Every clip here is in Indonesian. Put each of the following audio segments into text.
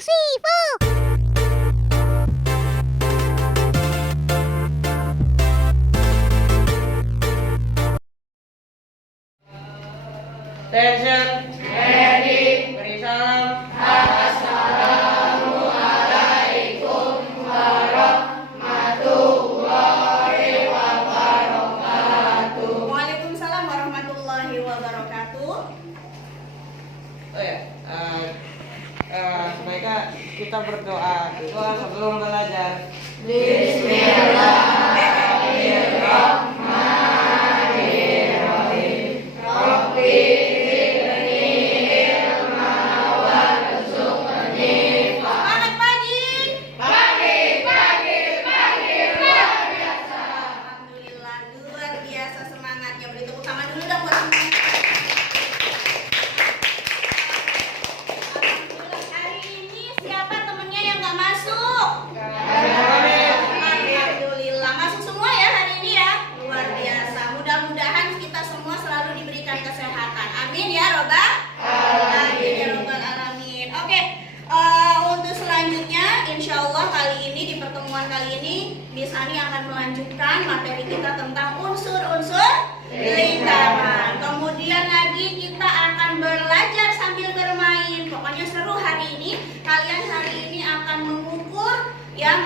three, four. Attention. Ready. Beri salam. Assalamualaikum warahmatullahi wabarakatuh. Waalaikumsalam warahmatullahi wabarakatuh. Oh ya, sebaiknya kita berdoa sebelum belajar. Bismillahirrahmanirrahim. Rabbi Semangat pagi. Alhamdulillah luar biasa semangatnya. Beri tepuk tangan dulu dong buat semuanya. Alhamdulillah hari ini siapa temennya yang nggak masuk? Alhamdulillah masuk semua ya hari ini ya. Luar biasa. Mudah-mudahan kita semua selalu diberikan kesehatan. Amin ya robbal alamin ya robbal alamin. Oke. Untuk selanjutnya, insya Allah kali ini di pertemuan kali ini Miss Ani akan melanjutkan materi kita tentang unsur-unsur lingkaran. Kemudian lagi kita akan belajar sambil bermain. Pokoknya seru hari ini. Kalian hari ini akan mengukur, ya,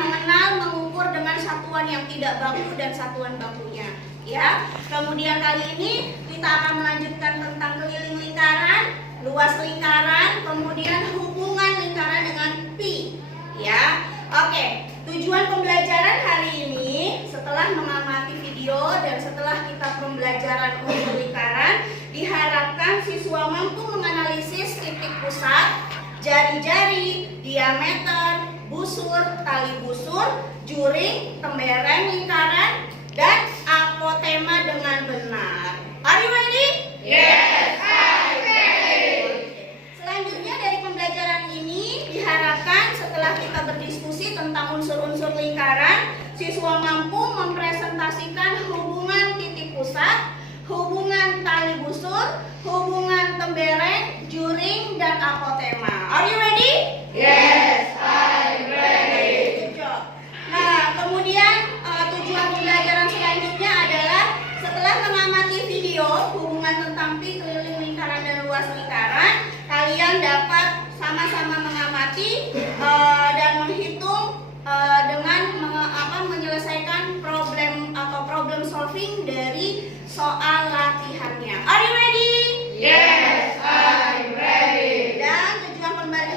mengukur dengan satuan yang tidak baku dan satuan bakunya. Ya. Kemudian kali ini kita akan melanjutkan tentang keliling lingkaran, luas lingkaran, kemudian hubungan lingkaran dengan pi, ya. Oke, tujuan pembelajaran hari ini setelah mengamati video dan setelah kita pembelajaran unsur lingkaran, diharapkan siswa mampu menganalisis titik pusat, jari-jari, diameter, busur, tali busur, juring, tembereng lingkaran, dan apotema dengan benar. Are you ready? Yes. Selanjutnya dari pembelajaran ini diharapkan setelah kita berdiskusi tentang unsur-unsur lingkaran, siswa mampu mempresentasikan hubungan titik pusat, hubungan tali busur, hubungan tembereng, juring, dan apotema. Are you ready? Yes, I'm ready. Good job. Nah, kemudian tujuan pembelajaran selanjutnya adalah setelah mengamati video hubungan tentang pi, keliling lingkaran, dan luas lingkaran, kalian dapat sama-sama mengamati dan menghitung dengan menyelesaikan problem atau problem solving dari soal latihannya. Are you ready? Yes, I'm ready. Dan tujuan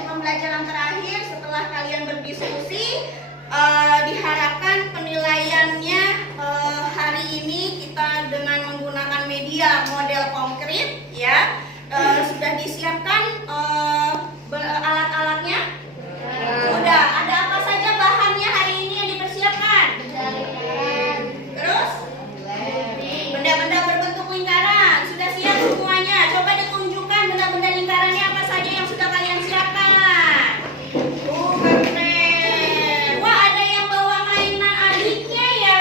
pembelajaran terakhir setelah kalian berdiskusi, diharapkan penilaiannya hari ini kita dengan menggunakan media model konkret, ya. Sudah disiapkan alat-alatnya? Sudah. Ada apa saja bahannya hari ini yang dipersiapkan? Terus? Benda-benda berbentuk lingkaran. Sudah siap semuanya? Coba ditunjukkan benda-benda lingkarannya apa saja yang sudah kalian siapkan. Keren. Wah, ada yang bawa mainan adiknya ya.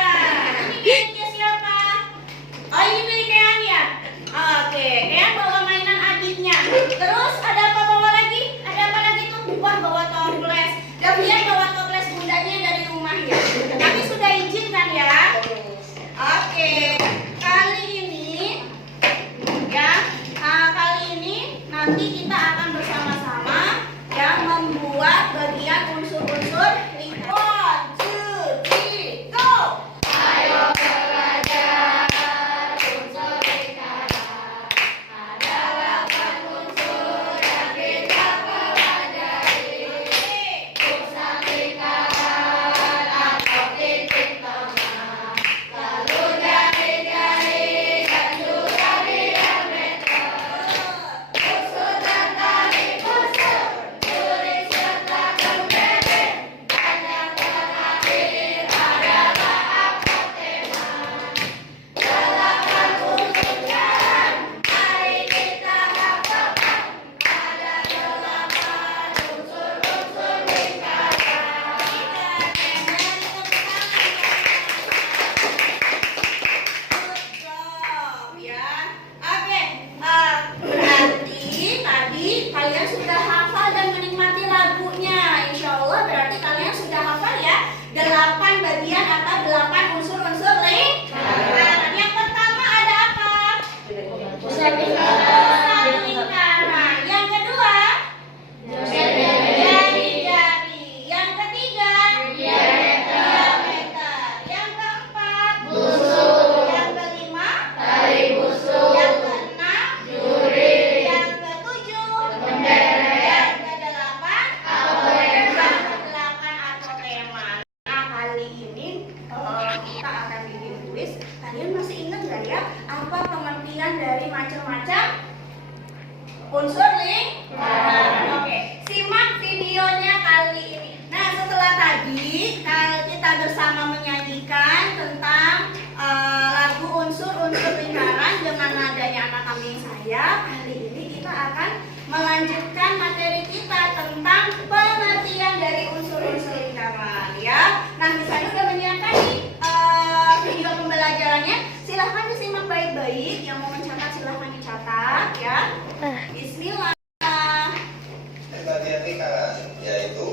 Ini adiknya siapa? Oh, ini milik Kean ya? Oke, Kean bawa mainan adiknya. Terus ada apa bawa lagi? Ada apa lagi tuh? Wah, bawa toples. Davian bawa toples bundanya dari rumah ya. Tapi sudah izin kan ya? Oke, kali ini ya, kali ini nanti kita akan bersama-sama yang membuat bagian unsur-unsur lingkaran. 1, 2, 3, go! Ayo belajar unsur lingkaran. Ada 8 unsur yang kita pelajari. Pusat lingkaran atau titik tengah. Lalu jari-jari dan juga diameter. Busur dan tali busur, juring serta tembereng. bagian lingkaran, yaitu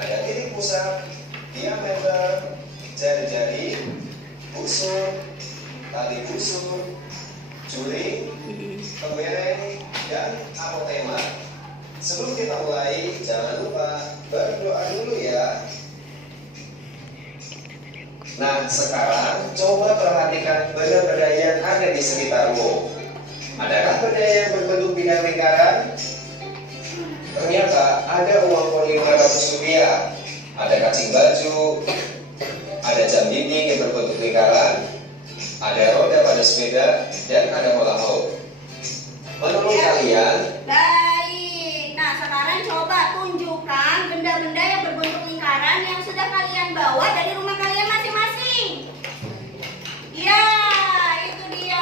ada titik pusat, diameter, jari-jari, busur, tali busur, juring, pembereng, dan apotema. Sebelum kita mulai, jangan lupa berdoa dulu ya. Nah, sekarang coba perhatikan benda-benda yang ada di sekitarmu. Adakah benda yang berbentuk bidang lingkaran? Ternyata ada uang koin Rp500, ada kacing baju, ada jam dinding yang berbentuk lingkaran, ada roda pada sepeda, dan ada bola maut. Menurut kalian? Baik. Nah, sekarang coba tunjukkan benda-benda yang berbentuk lingkaran yang sudah kalian bawa dari rumah kalian masing-masing. Ya, itu dia.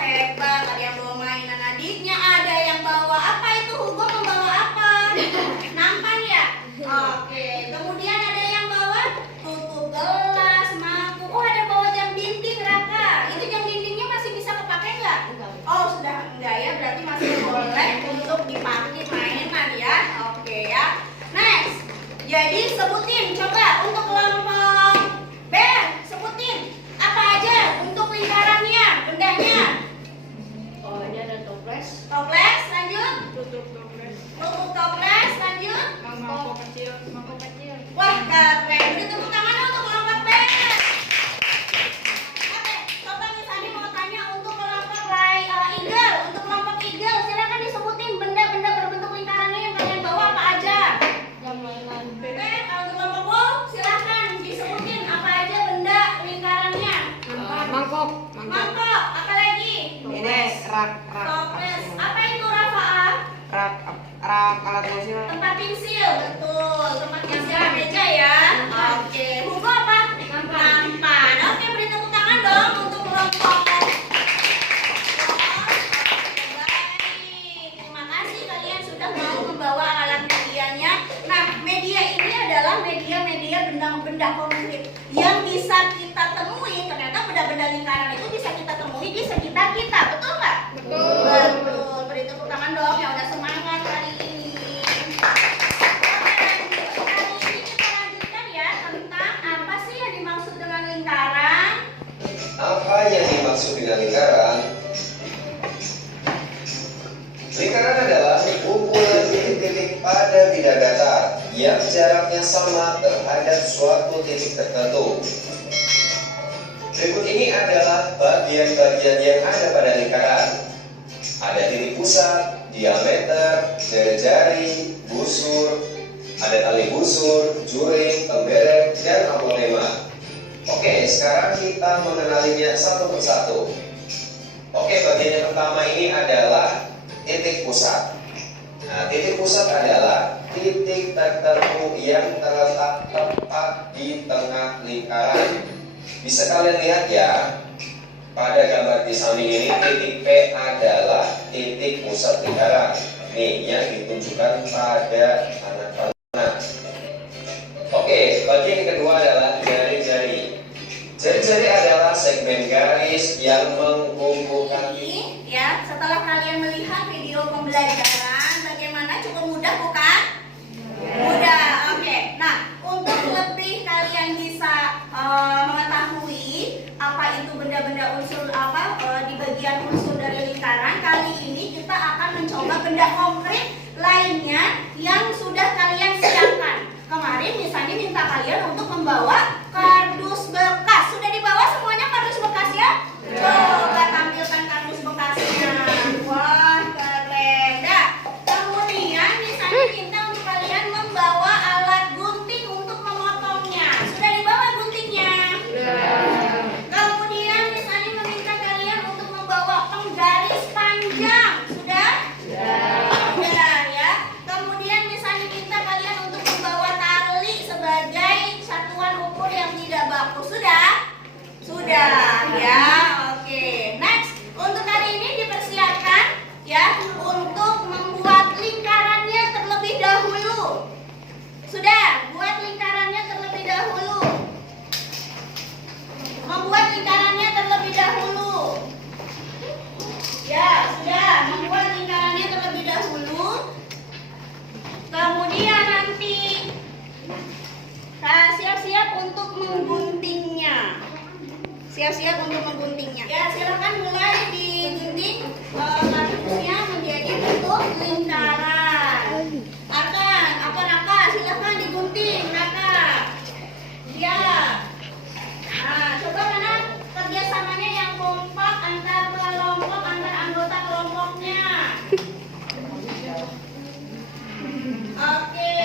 Hebat, ada yang bawa mainan adiknya, ada yang bawa apa itu? Hugo membawa apa? Nampan ya? Oke, kemudian ada yang bawa tutup gelas, mangkuk. Oh, ada bawa jam dinding, Raka. Itu jam dindingnya masih bisa kepakai nggak? Oh, sudah enggak ya, berarti masih boleh untuk dipakai mainan ya. Oke ya. Next. Jadi sebutin coba untuk kelompok B, sebutin apa aja untuk lingkarannya, bendanya. Oh, ini ada toples, Toples, lanjut. tutup toples, Tutup toples, lanjut. mangkok kecil, Wah, keren. Beri tepuk tangan untuk kelompok B. Oke, coba Miss Andi mau tanya untuk kelompok Eagle. Untuk kelompok Eagle, silakan disebutin benda-benda berbentuk lingkarannya yang kalian bawa apa aja. jam mainan, Oke, kalau untuk kelompok Wolf, silakan disebutin apa aja benda lingkarannya. Mangkok. Mangkok, apa lagi? Ini rak. Toples. Apa itu Rafa? Rak alat pensil. Tempat pensil, betul. Tempat pensil meja ya. Oke, Hugo apa? Nampan. Oke, beri tepuk tangan dong untuk kelompok. Baik, terima kasih kalian sudah mau membawa alat medianya. Nah, media ini adalah media-media benda-benda konkret yang bisa kita temui. Ternyata benda-benda lingkaran itu bisa kita temui di sekitar kita, betul nggak? Betul. Beri tepuk tangan dong yang udah semangat hari ini. Oke, hari ini kita lanjutkan ya tentang apa sih yang dimaksud dengan lingkaran. Apa yang dimaksud dengan lingkaran? Lingkaran adalah kumpulan titik-titik pada bidang datar yang jaraknya sama terhadap suatu titik tertentu. Berikut ini adalah bagian-bagian yang ada pada lingkaran. Ada titik pusat, diameter, jari-jari, busur, ada tali busur, juring, pembereng, dan apotema. Oke, sekarang kita mengenalinya satu persatu. Oke, bagian yang pertama ini adalah titik pusat. Nah, titik pusat adalah titik tertentu yang terletak tepat di tengah lingkaran. Bisa kalian lihat ya, pada gambar di samping ini titik P adalah titik pusat lingkaran. Nih, yang ditunjukkan pada anak panah. Oke, bagian yang kedua adalah jari-jari. Jari-jari adalah segmen garis yang menghubungkan Ini ya, setelah kalian melihat video pembelajaran, bagaimana? Cukup mudah bukan? Mudah. Oke. Nah, untuk lebih kalian bisa mengetahui apa itu benda-benda unsur di bagian unsur dari lingkaran, kali ini kita akan mencoba benda konkret lainnya yang sudah kalian siapkan. Kemarin misalnya minta kalian untuk membawa kardus bekas. Sudah dibawa semuanya kardus bekas ya? Coba tampilkan kardus bekasnya. Wah, keren. Dah. Kemudian misalnya minta untuk kalian membawa alat gunting untuk memotongnya. Sudah dibawa guntingnya? Kemudian misalnya meminta kalian untuk membawa penggaris panjang. Sudah? Sudah ya. Kemudian misalnya minta kalian untuk membawa tali sebagai satuan ukur yang tidak baku. Sudah? Sudah ya. Oke. Next, untuk hari ini dipersiapkan ya untuk membuat lingkarannya terlebih dahulu. Sudah, buat lingkarannya terlebih dahulu. Membuat lingkarannya terlebih dahulu. Ya, sudah. Membuat lingkarannya terlebih dahulu. Kemudian Sudah siap untuk mengguntingnya? Ya, silakan mulai digunting garisnya menjadi bentuk lingkaran. Arkan, apa Raka? Silakan digunting, Raka. Ya. Nah, coba mana kerjasamanya yang kompak antar kelompok, antar anggota kelompoknya. Oke.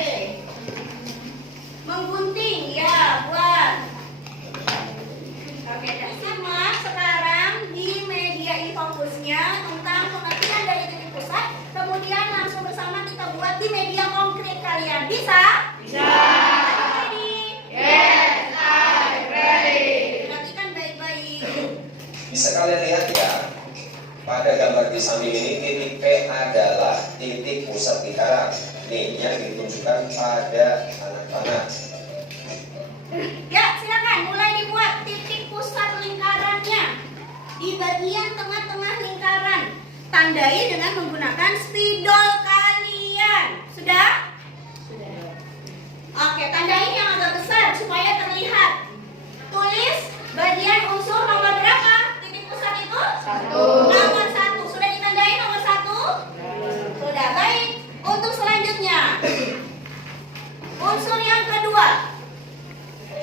Menggunting, ya, buat. Oke, dan sama sekarang di media e-fokusnya tentang pengertian dari titik pusat, kemudian langsung bersama kita buat di media konkret kalian. Bisa? Bisa. Ready? Yes, I'm ready. Perhatikan baik-baik. Bisa kalian lihat ya, pada gambar di samping ini titik P adalah titik pusat lingkaran. Nih yang ditunjukkan pada anak panah. Ya, silakan mulai dibuat titik pusat lingkarannya di bagian tengah-tengah lingkaran. Tandai dengan menggunakan spidol kalian. Sudah? Sudah. Oke, tandai yang agak besar supaya terlihat. Tulis bagian unsur nomor berapa? Titik pusat itu? 1. Nomor 1. Sudah ditandai nomor 1? Sudah, baik. Untuk selanjutnya, unsur yang kedua.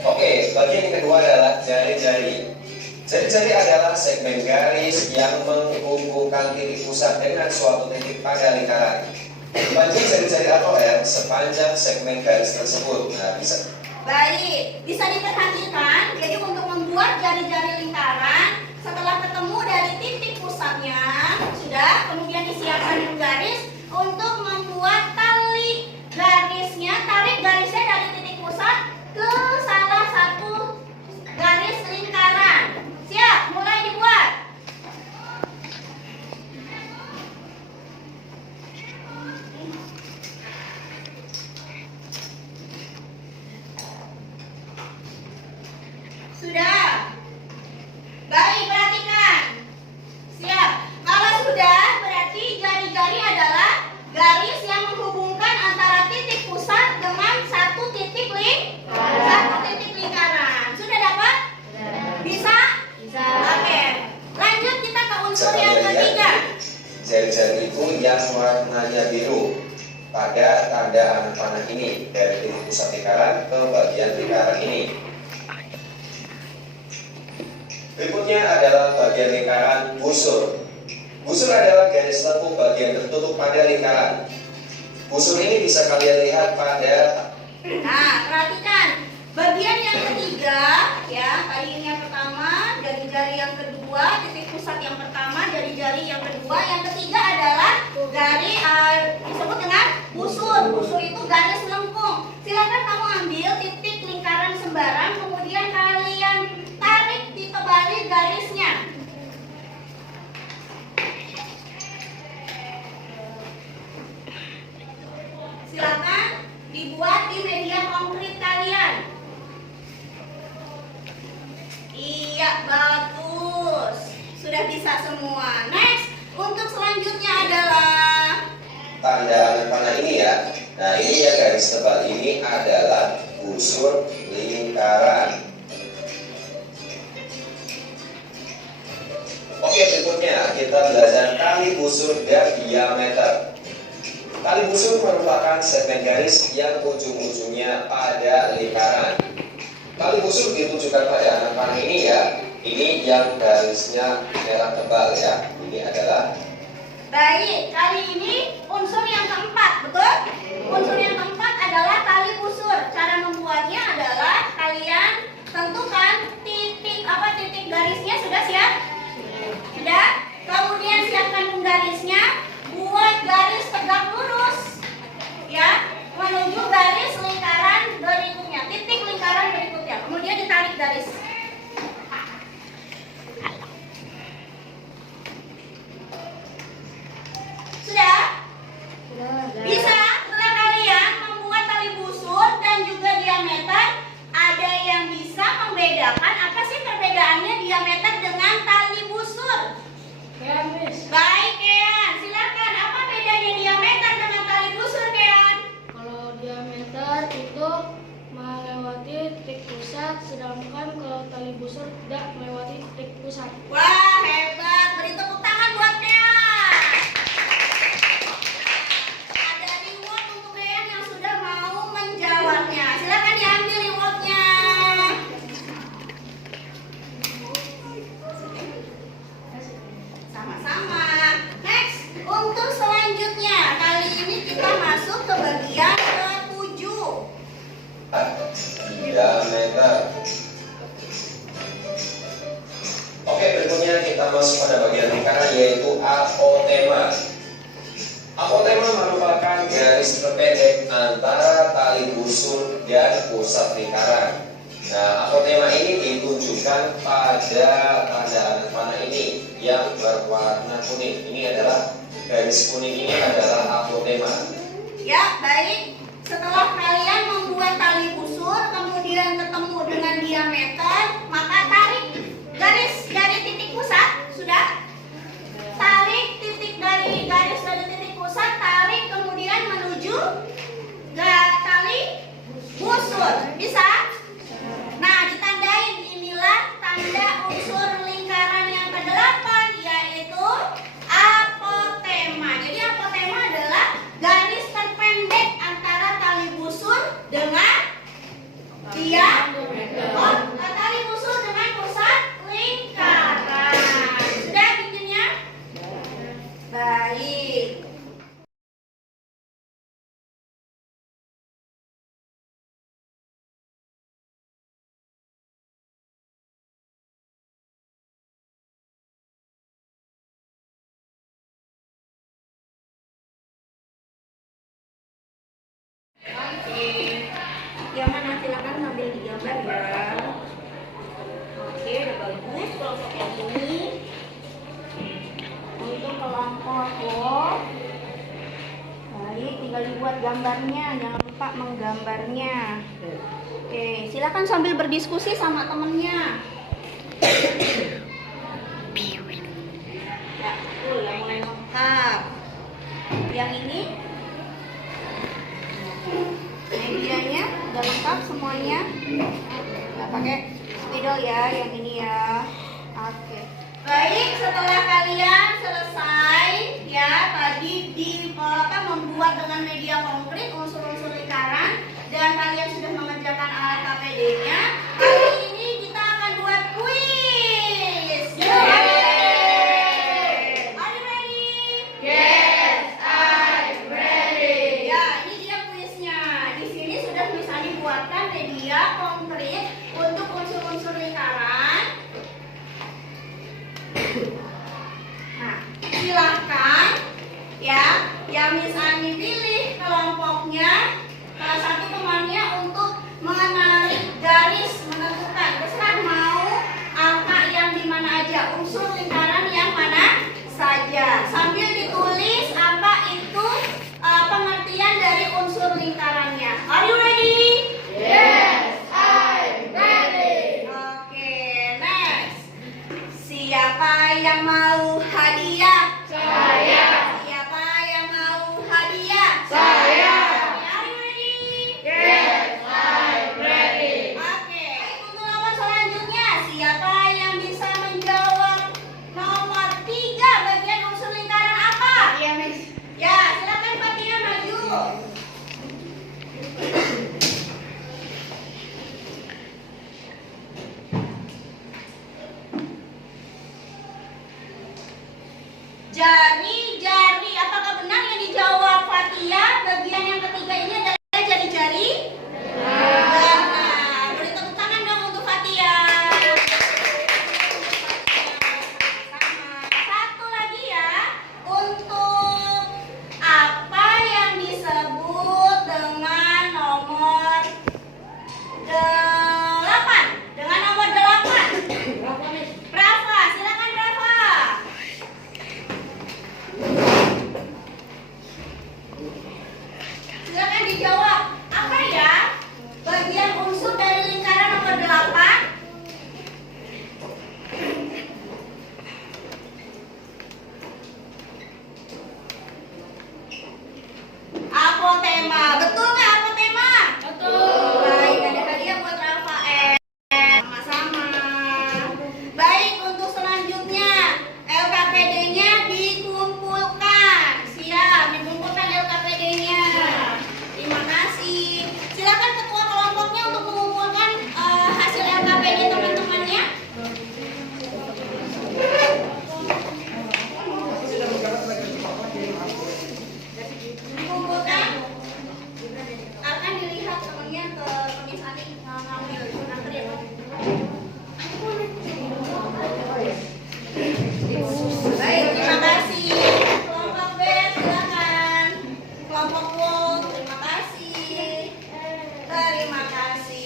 Oke, bagian yang kedua adalah jari-jari. Jari-jari adalah segmen garis yang menghubungkan titik pusat dengan suatu titik pada lingkaran. Panjang jari-jari atau R sepanjang segmen garis tersebut. Nah, bisa. Baik, bisa diperhatikan. Jadi untuk membuat jari-jari lingkaran, setelah ketemu dari titik pusatnya, sudah, kemudian disiapkan garis untuk membuat tali garisnya. Tarik garisnya dari titik pusat ke salah satu garis lingkaran. Siap, mulai dibuat. Sudah. Baik, perhatikan. Siap. Kalau sudah, berarti jari-jari adalah garis yang menghubungkan antara titik pusat dengan satu titik lingkaran. Sudah dapat? Bisa? Bisa. Oke. Lanjut kita ke unsur yang ketiga. Jari-jari itu yang warnanya biru pada tanda anak panah ini dari titik pusat lingkaran ke bagian lingkaran ini. Berikutnya adalah bagian lingkaran busur. Busur adalah garis lengkung bagian tertutup pada lingkaran. Busur ini bisa kalian lihat pada. Nah, perhatikan bagian yang ketiga, ya. Tadi ini yang pertama, jari-jari yang kedua, titik pusat yang pertama, jari-jari yang kedua, yang ketiga adalah garis disebut dengan busur. Busur itu garis lengkung. Silakan kamu ambil titik lingkaran sembarang, kemudian kalian tarik ditebali garisnya. Silakan dibuat di media konkret kalian. Iya, bagus. Sudah bisa semua. Next, untuk selanjutnya adalah Tanda anak panah ini ya. Nah, ini ya garis tebal ini adalah busur lingkaran. Oke, berikutnya kita belajar tali busur dan diameter. Tali busur merupakan segmen garis yang ujung-ujungnya pada lingkaran. Tali busur ditunjukkan pada anak panah ini ya. Ini yang garisnya merah tebal ya. Ini adalah. baik. Kali ini unsur yang keempat, betul? Unsur yang keempat adalah tali busur. Cara membuatnya adalah kalian tentukan titik garisnya. Sudah siap? Sudah? Kemudian siapkan penggarisnya. Buat garis tegak lurus, ya, menuju garis lingkaran berikutnya, titik lingkaran berikutnya. Kemudian ditarik garis. Sudah? Bisa? Setelah kalian membuat tali busur dan juga diameter, ada yang bisa membedakan apa sih perbedaannya diameter dengan tali busur? Ya, Miss. Baik, Kean. Silakan. Apa bedanya diameter dengan tali busur, Kean? Kalau diameter itu melewati melewati titik pusat, sedangkan kalau tali busur tidak melewati titik pusat. Wah, hebat. Beri tepuk tangan buat Dea. Ada reward untuk Dea yang sudah mau menjawabnya. Silakan diambil rewardnya. Sama-sama. Next, untuk selanjutnya. Kali ini kita masuk ke bagian ke-7. Diameter. Oke, berikutnya kita masuk pada bagian lingkaran yaitu apotema. Apotema merupakan garis terpendek antara tali busur dan pusat lingkaran. Nah, apotema ini ditunjukkan pada tanda anak panah ini yang berwarna kuning. Ini adalah garis kuning, ini adalah apotema. Ya, baik. Setelah kalian membuat tali busur, kemudian ketemu dengan diameter, maka tarik garis dari titik pusat, sudah? Tarik titik dari garis dari titik pusat, tarik kemudian menuju tali busur. Bisa? Nah, ditandain inilah tanda unsur lingkaran yang ke-8, yaitu apotema. Jadi apotema adalah garis terpendek antara tali busur dengan tali busur dengan pusat lingkaran. Sudah bikinnya? Baik. Oke, yang mana silakan sambil digambar ya. Oke, udah bagus kelompok yang ini. Untuk kelompok baik, tinggal dibuat gambarnya, jangan lupa menggambarnya. Oke, silakan sambil berdiskusi sama temennya. Ya, udah mulai lengkap. Yang ini medianya udah lengkap semuanya. Nggak pakai spidol ya, yang ini ya. Oke. Baik, setelah kalian selesai ya tadi membuat dengan media konkret unsur-unsur lingkaran dan kalian sudah mengerjakan alat KPD-nya, kali ini kita akan buat kuis. Are you ready? Yes, I'm ready. Ya, ini dia kuisnya. Di sini sudah bisa dibuatkan media konkret untuk unsur-unsur lingkaran. Nah, silahkan ya, yang Miss Ani pilih kelompoknya, salah satu temannya untuk menarik garis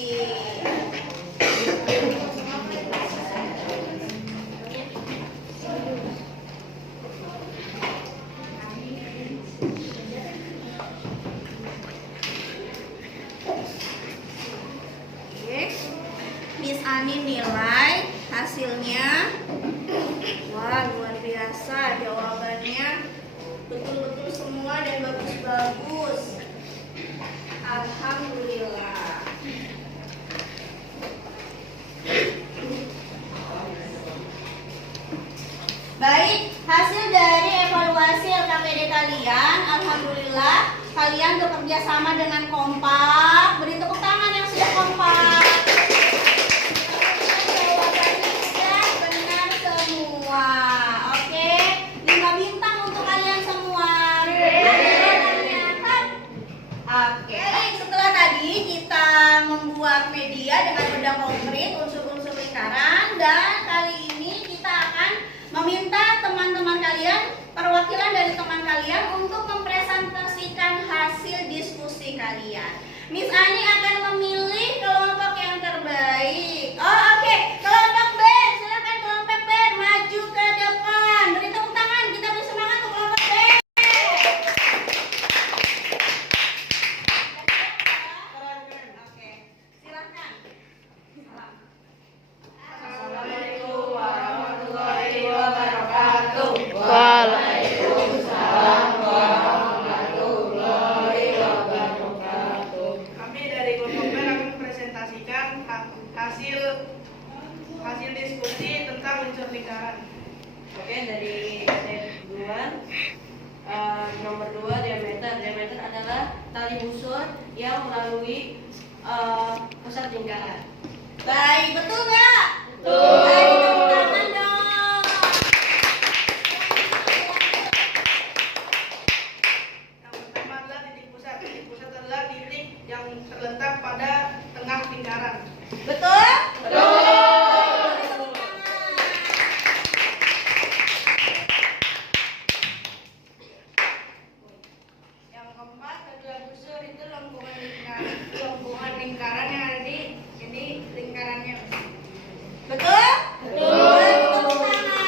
Oke, Miss Ani nilai hasilnya. Wah, luar biasa jawabannya. Betul-betul semua dan bagus-bagus. Alhamdulillah. Baik, hasil dari evaluasi LKPD kalian, alhamdulillah kalian bekerja sama dengan kompak. Beri tepuk tangan yang sudah kompak. Jawabannya sudah benar semua. Oke, 5 bintang untuk kalian semua. Oke, baik, setelah tadi kita membuat media dengan benang konkret unsur-unsur lingkaran, dan kali ini kita akan meminta teman-teman kalian, perwakilan dari teman kalian untuk mempresentasikan hasil diskusi kalian. Miss Ani akan memilih kelompok yang terbaik. Oh, oke. Kelompok B, silakan kelompok B maju ke depan. Beri tepuk tangan, kita beri semangat untuk kelompok B. Oke, silakan. Assalamualaikum warahmatullahi wabarakatuh. Waalaikumsalam warahmatullahi wabarakatuh. Kami dari kelompok B akan mempresentasikan hasil diskusi tentang unsur lingkaran. Oke, dari set 2, nomor 2 diameter. Diameter adalah tali busur yang melalui pusat lingkaran. Baik, betul nggak? Betul. Baik, tepuk tangan dong. Yang pertama adalah titik pusat. Titik pusat adalah titik yang terletak pada tengah lingkaran. Betul? Betul. Tepuk tangan. Yang keempat adalah busur, itu lengkungan lingkaran yang ada di lingkarannya. Betul? Betul. Tepuk tangan.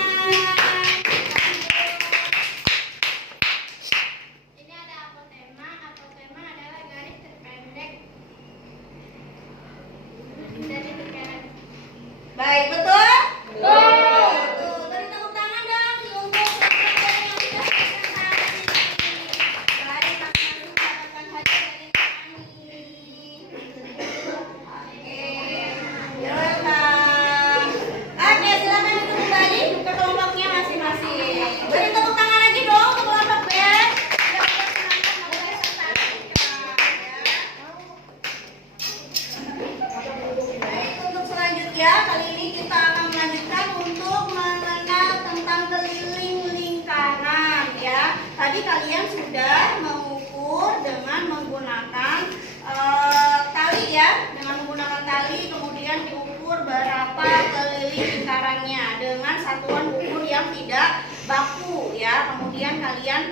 Ini ada apotema. Apotema adalah garis terpendek dari lingkaran. Baik, betul? Betul. Betul. Beri tepuk tangan dong untuk peserta yang sudah presentasi. Baik, langsung mendapatkan hadiah dari kami. Oke, welcome. Oke, silakan itu kembali ke kelompoknya masing-masing. Beri tepuk tangan lagi dong untuk kelompok B. Biar kita semangat mempresentasikan, ya. Baik, untuk selanjutnya kali ini kita akan melanjutkan untuk mengenal tentang keliling lingkaran, ya. Tadi kalian sudah mengukur dengan menggunakan tali, ya, dengan menggunakan tali, kemudian diukur berapa keliling lingkarannya dengan satuan ukur yang tidak baku, ya. Kemudian kalian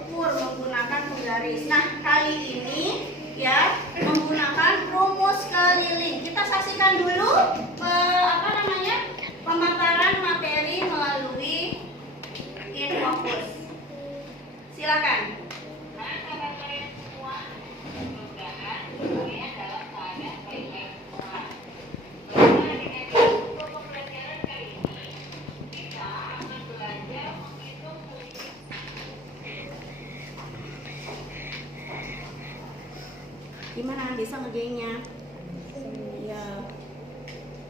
ukur menggunakan penggaris. Nah, kali ini, ya, menggunakan rumus keliling. Kita saksikan dulu pemaparan materi melalui infocus. Silakan. Gimana, bisa ngerjainnya? Ya,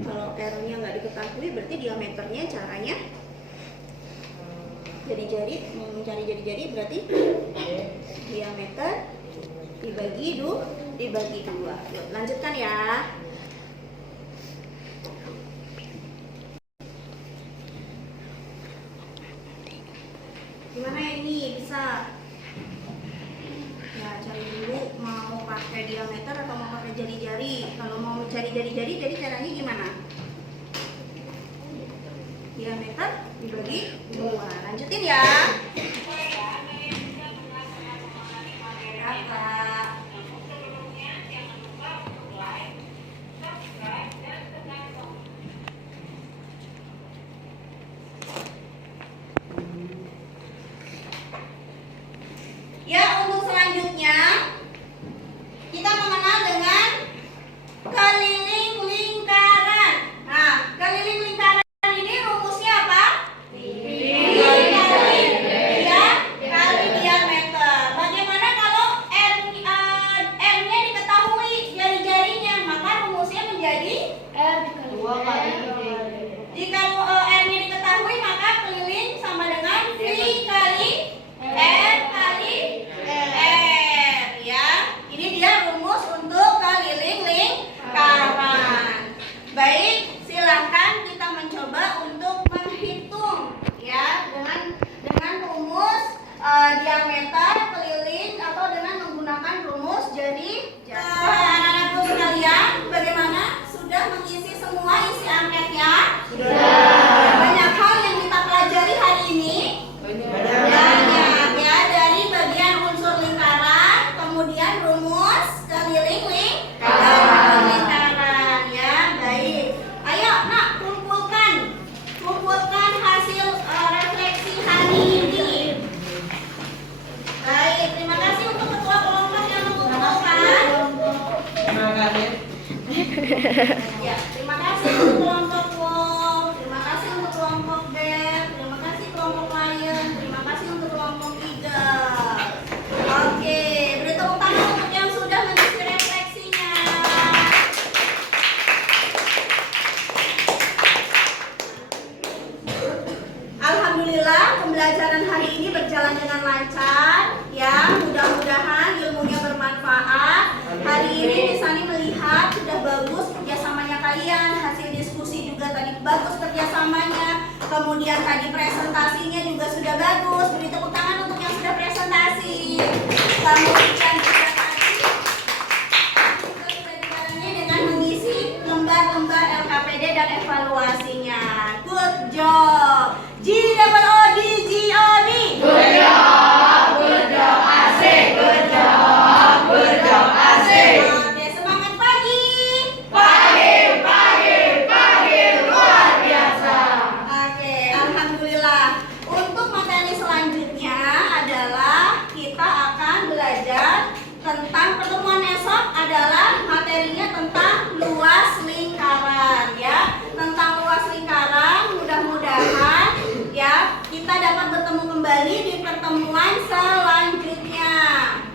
kalau R-nya nggak diketahui, berarti diameternya caranya jari-jari, mencari jari-jari berarti diameter dibagi 2. Yuk, lanjutkan ya. Gimana ini bisa? Ya, cari dulu mau pakai diameter atau mau pakai jari-jari. Kalau mau cari jari-jari, jadi caranya gimana? Diameter dibagi 2. Lanjutin ya. Berapa? Ya, terima kasih untuk kelompok Wolf, terima kasih untuk kelompok Bear, terima kasih kelompok Lion, terima kasih untuk kelompok Eagle. Oke, beri tepuk tangan untuk yang sudah mengisi refleksinya. Alhamdulillah, pembelajaran hari ini berjalan dengan lancar. Ya, mudah-mudahan ilmunya bermanfaat. Hari ini Nisani melihat sudah bagus kerjasamanya kalian, hasil diskusi juga tadi bagus kerjasamanya, kemudian tadi presentasinya juga sudah bagus. Beri tepuk tangan untuk yang sudah presentasi. Kemudian juga tadi juga sudah dibarengi dengan mengisi lembar-lembar LKPD dan evaluasinya. Good job. G-O-O-D-G-O-D. Good job, asik, good job, asik. Oke, semangat pagi. Pagi, luar biasa. Oke, alhamdulillah. Untuk materi selanjutnya adalah kita akan belajar tentang pertemuan esok adalah materinya tentang luas lingkaran ya. Tentang luas lingkaran, mudah-mudahan ya kita dapat bertemu kembali di pertemuan selanjutnya.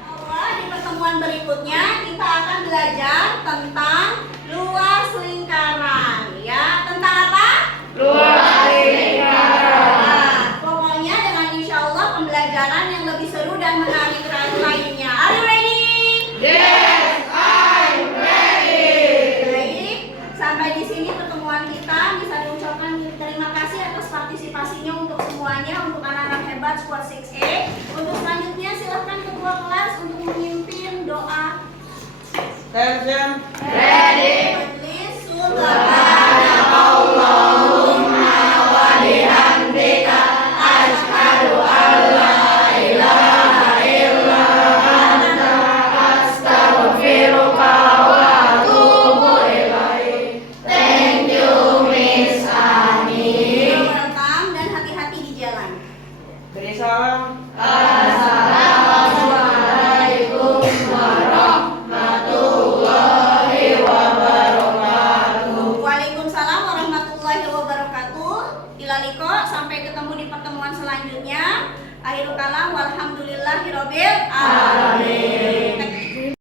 Bahwa di pertemuan berikutnya kita akan belajar tentang luas lingkaran ya. Tentang apa? Luas lingkaran. Nah, pokoknya dengan insya Allah pembelajaran yang lebih seru dan menarik lainnya. Are you ready? Yes, I'm ready. Baik, sampai di sini pertemuan kita. Bisa diucapkan terima kasih atas partisipasinya untuk semuanya, untuk anak-anak hebat Squad 6A. Untuk selanjutnya silahkan ketua kelas untuk memimpin doa. Attention. Ready. Majelis Subhanakallahumma wa bihamdika asyhadu an la ilaha illa anta astaghfiruka wa atubu ilaik. Thank you Miss Ani. Welcome dan hati-hati di jalan. Beri salam. Assalamualaikum warahmatullahi wabarakatuh. Waalaikumsalam warahmatullahi wabarakatuh. Ilaliko, sampai ketemu di pertemuan selanjutnya. Akhirul kalam walhamdulillahirabbil alamin.